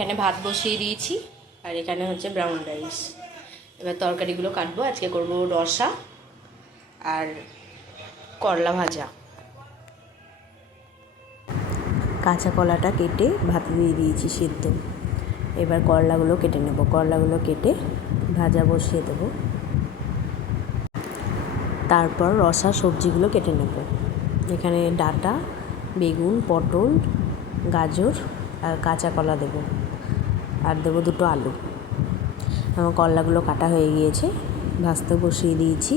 এখানে ভাত বসিয়ে দিয়েছি আর এখানে হচ্ছে ব্রাউন রাইস। এবার তরকারিগুলো কাটবো। আজকে করব রসা আর করলা ভাজা। কাঁচা কলাটা কেটে ভাতে দিয়ে দিয়েছি সিদ্ধ। এবার করলাগুলো কেটে নেব। করলাগুলো কেটে ভাজা বসিয়ে দেবো। তারপর রসা সবজিগুলো কেটে নেব। এখানে ডাঁটা, বেগুন, পটল, গাজর আর কাঁচা কলা দেব, আর দেবো 2টো আলু। আমার করলাগুলো কাটা হয়ে গিয়েছে, ভাজতে বসিয়ে দিয়েছি।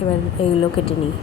এবার এগুলো কেটে নিই।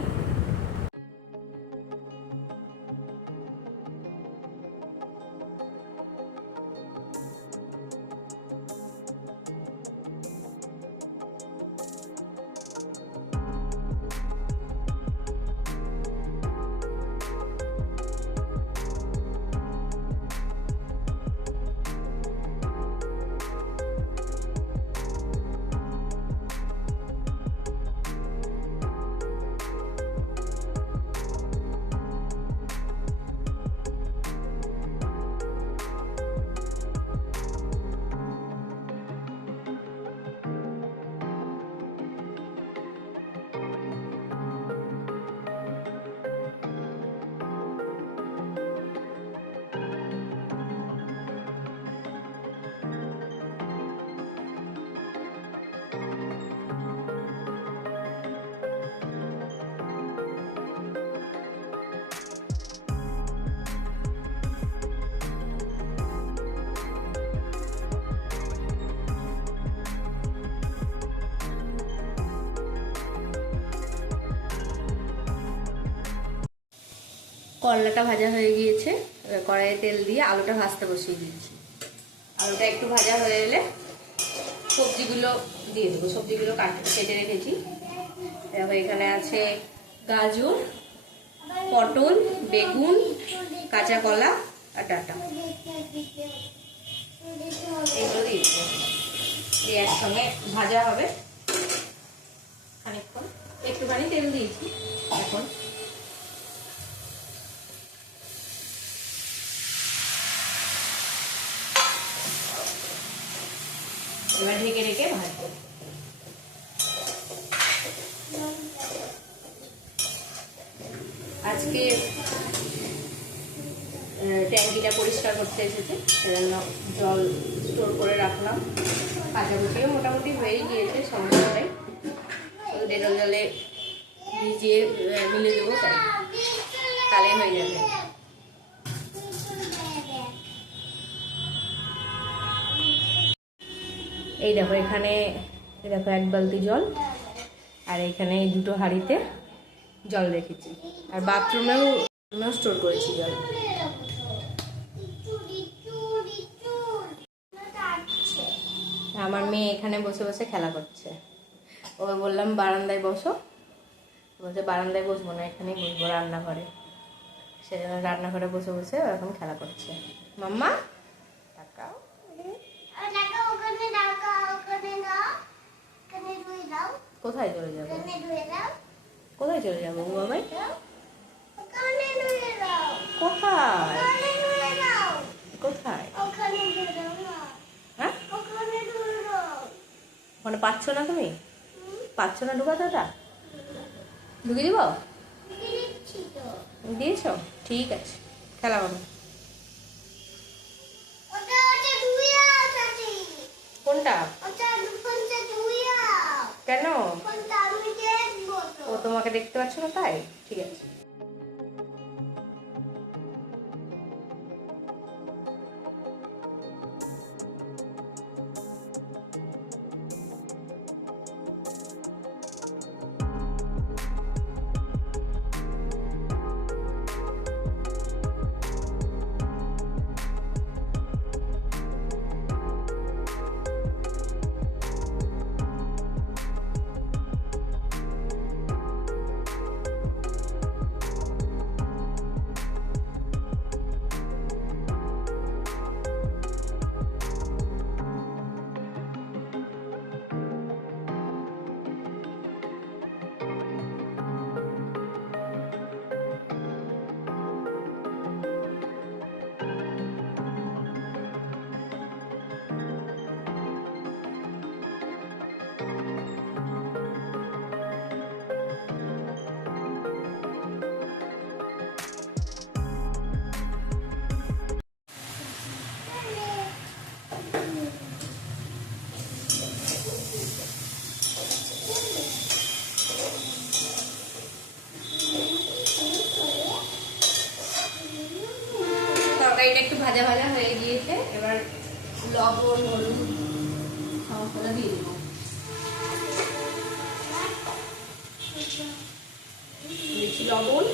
করলাটা ভাজা হয়ে গিয়েছে। কড়াইয়ে তেল দিয়ে আলুটা ভাজতে বসিয়ে দিয়েছি। আলুটা একটু ভাজা হয়ে এলে সবজিগুলো দিয়ে দেবো। সবজিগুলো কেটে রেখেছি। দেখো এখানে আছে গাজর, পটল, বেগুন, কাঁচা কলা আর ডাঁটা। এগুলো দিয়েছি, দিয়ে একসঙ্গে ভাজা হবে খানিকক্ষণ। একটুখানি তেল দিয়েছি এখন। এবার ঢেকে রেখে ভাজবো। আজকে ট্যাঙ্কিটা পরিষ্কার করতে এসেছে, সেজন্য জল স্টোর করে রাখলাম। কাচাকুচিও মোটামুটি হয়েই গিয়েছে সমস্তটাই। ডেটল জলে ভিজিয়ে মিলে দেবো, তাহলে হয়ে যাবে। এই দেখো এখানে দেখো 1 বালতি জল, আর এখানে 2টো হাঁড়িতে জল রেখেছি, আর বাথরুমেও স্টোর করেছি জল। আমার মেয়ে এখানে বসে বসে খেলা করছে। ওকে বললাম বারান্দায় বসো, বলছে বারান্দায় বসবো না, এখানেই বসবো রান্নাঘরে। সেজন্য রান্নাঘরে বসে বসে এখন খেলা করছে। মাম্মা তাকাও, কোথায় চলে যাবো? কোথায় চলে যাবো বাবাই? কোথায় কোথায়? হ্যাঁ, ওখানে পাচ্ছ না? তুমি পাচ্ছ না ঢুকাতে? ওটা ঢুকিয়ে দিব? দিয়েছ? ঠিক আছে, খেলা করো। কোনটা? কেন? ও তোমাকে দেখতে পাচ্ছ না তাই? ঠিক আছে। লবণ হলুদ সমস্তটা দিয়ে দেবো। দিচ্ছি লবণ,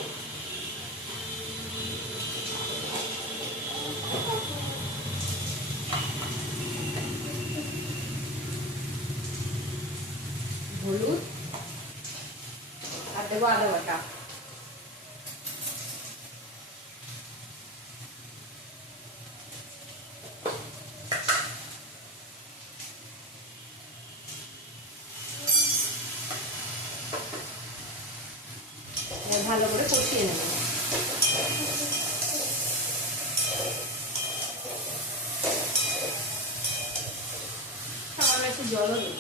হলুদ আর দেবো আদা বাটা। ভালো করে কষিয়ে নেব। সামান্য একটু জলও দেব।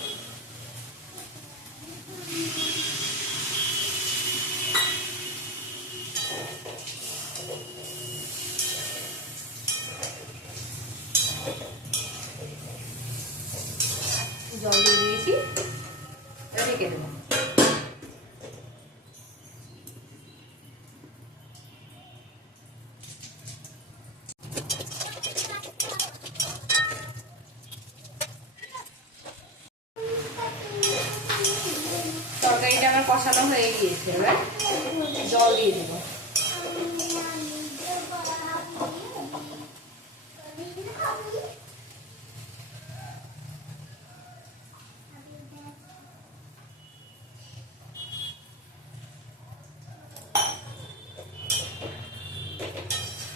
জল দিয়ে দিয়েছি, ঢেকে দেবো। তরকারিটা আমার কষানো হয়ে গিয়েছে, এবার জল দিয়ে দেবো।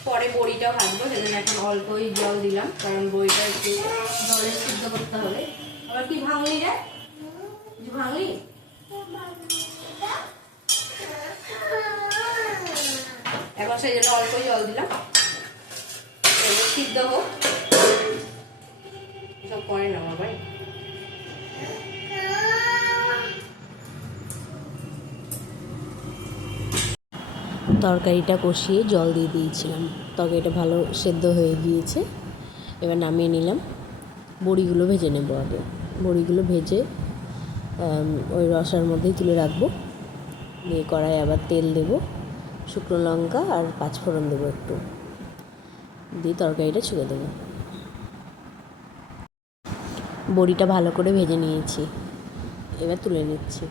পরে বড়িটাও ভাজবো, সেজন্য এখন অল্পই জল দিলাম, কারণ বড়িটা একটু জলে সিদ্ধ করতে হবে। আবার কি ভাঙলি রে, ভাঙলি? এখন সেই জন্য অল্পই জল দিলাম, সিদ্ধ হোক। সব পরে না ভাই। তরকারিটা কষিয়ে জল দিয়ে দিয়েছিলাম, তরকারিটা ভালো সেদ্ধ হয়ে গিয়েছে। এবার নামিয়ে নিলাম। বড়িগুলো ভেজে নেব আগে। বড়িগুলো ভেজে ওই রসার মধ্যেই তুলে রাখবো। দিয়ে কড়াইয়ে আবার তেল দেবো, শুকনো লঙ্কা আর পাঁচফোড়ন দেবো একটু, দিয়ে তরকারিটা ছুঁড়ে দেবো। বড়িটা ভালো করে ভেজে নিয়েছি, এবার তুলে নিচ্ছি।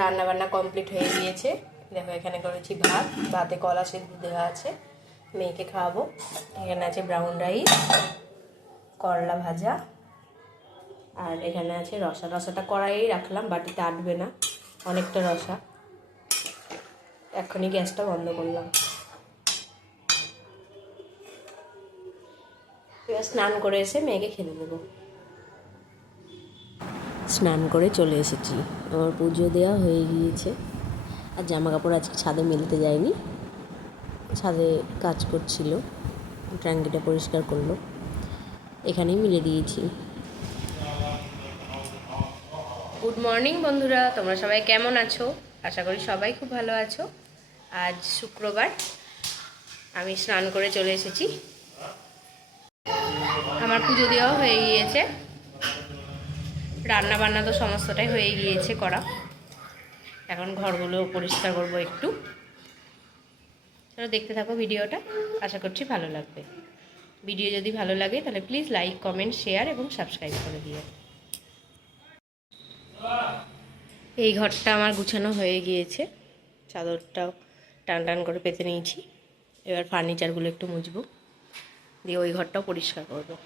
রান্নাবান্না কমপ্লিট হয়ে গিয়েছে। দেখো এখানে করেছি ভাত, ভাতে কলা সেদ্ধ দেওয়া আছে, মেয়েকে খাওয়াবো। এখানে আছে ব্রাউন রাইস, করলা ভাজা, আর এখানে আছে রসা। রসাটা কড়াইয়েই রাখলাম, বাটিতে আটবে না, অনেকটা রসা। এখনই গ্যাসটা বন্ধ করলাম। এবার স্নান করে এসে মেয়েকে খেতে দেবো। স্নান করে চলে এসেছি, আমার পুজো দেওয়া হয়ে গিয়েছে। আর জামা কাপড় আজকে ছাদে মেলতে যায়নি, ছাদে কাজ করছিল, ট্যাঙ্কিটা পরিষ্কার করলো, এখানেই মিলে দিয়েছি। গুড মর্নিং বন্ধুরা, তোমরা সবাই কেমন আছো? আশা করি সবাই খুব ভালো আছো। আজ শুক্রবার, আমি স্নান করে চলে এসেছি। আমার পুজো দেওয়া হয়ে গিয়েছে, রান্না বান্না তো সমস্তটাই হয়ে গিয়েছে করা। এখন ঘরগুলো পরিষ্কার করব একটু। চলো দেখতে থাকো ভিডিওটা, আশা করছি ভালো লাগবে। ভিডিও যদি ভালো লাগে তাহলে প্লিজ লাইক, কমেন্ট, শেয়ার এবং সাবস্ক্রাইব করে দিও। এই ঘরটা আমার গুছানো হয়ে গিয়েছে, চাদরটাও টান টান করে পেতে নিয়েছি। এবার ফার্নিচারগুলো একটু মুছবো, দিয়ে ওই ঘরটাও পরিষ্কার করবো।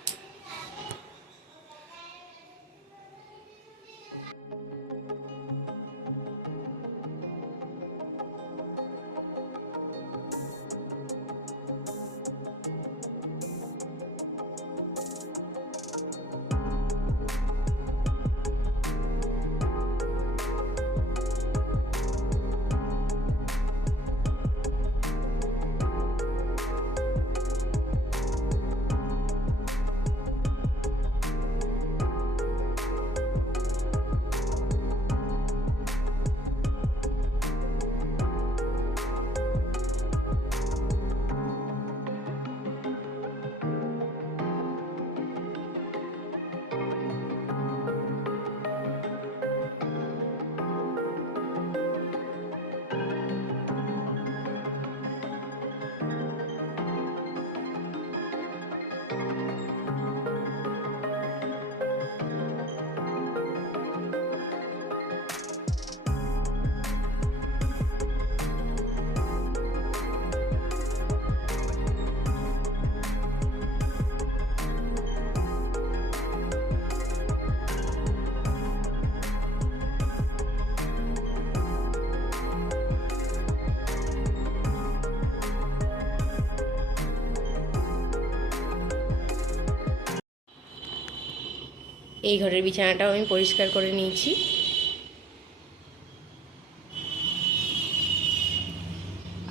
এই ঘরের বিছানাটাও আমি পরিষ্কার করে নিয়েছি।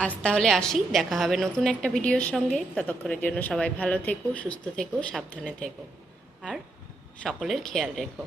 আজ তাহলে আসি, দেখা হবে নতুন একটা ভিডিওর সঙ্গে। ততক্ষণের জন্য সবাই ভালো থেকো, সুস্থ থেকো, সাবধানে থেকো আর সকলের খেয়াল রেখো।